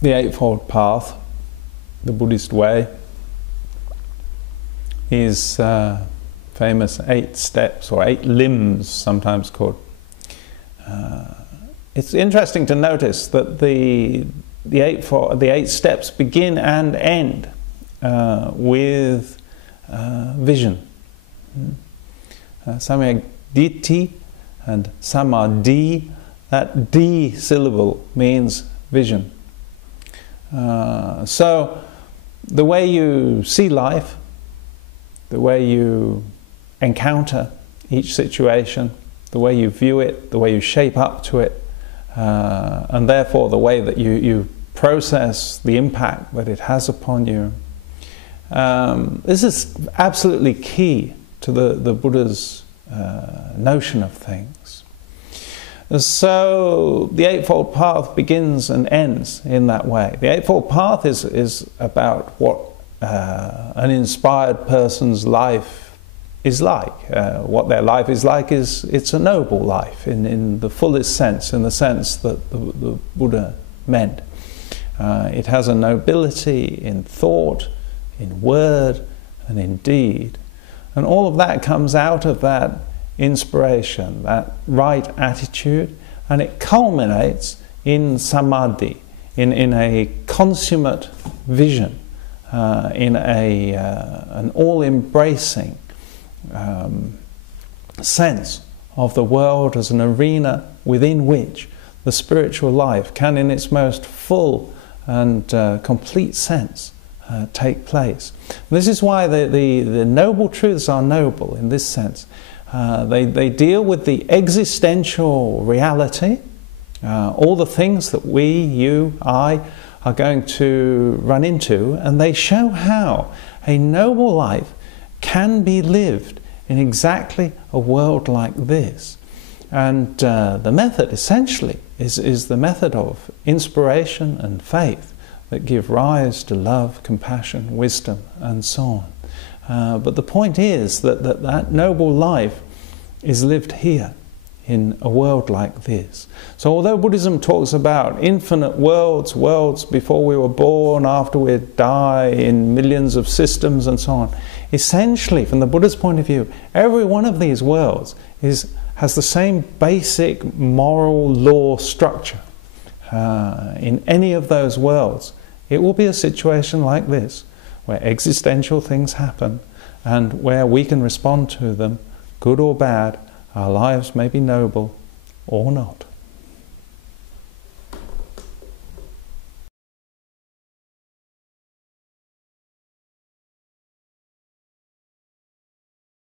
The Eightfold Path, the Buddhist way, is famous 8 steps, or 8 limbs, sometimes called. It's interesting to notice that the 8 steps begin and end with vision. Samyak Ditthi and Samadhi, that D syllable means vision. So the way you see life, the way you encounter each situation, the way you view it, the way you shape up to it, and therefore the way that you process the impact that it has upon you. This is absolutely key to the Buddha's notion of things. So the Eightfold Path begins and ends in that way. The Eightfold Path is about what an inspired person's life is like. What their life is like is it's a noble life in the fullest sense, in the sense that the Buddha meant. It has a nobility in thought, in word, and in deed. And all of that comes out of that inspiration, that right attitude, and it culminates in samadhi, in a consummate vision, in an all-embracing sense of the world as an arena within which the spiritual life can, in its most full and complete sense, take place. This is why the noble truths are noble in this sense. They deal with the existential reality, all the things that we, you, I, are going to run into, and they show how a noble life can be lived in exactly a world like this. And the method, essentially, is the method of inspiration and faith that give rise to love, compassion, wisdom, and so on. But the point is that noble life is lived here in a world like this. So although Buddhism talks about infinite worlds, worlds before we were born, after we die, in millions of systems and so on, essentially from the Buddha's point of view, every one of these worlds has the same basic moral law structure. In any of those worlds, it will be a situation like this, where existential things happen and where we can respond to them, good or bad. Our lives may be noble or not.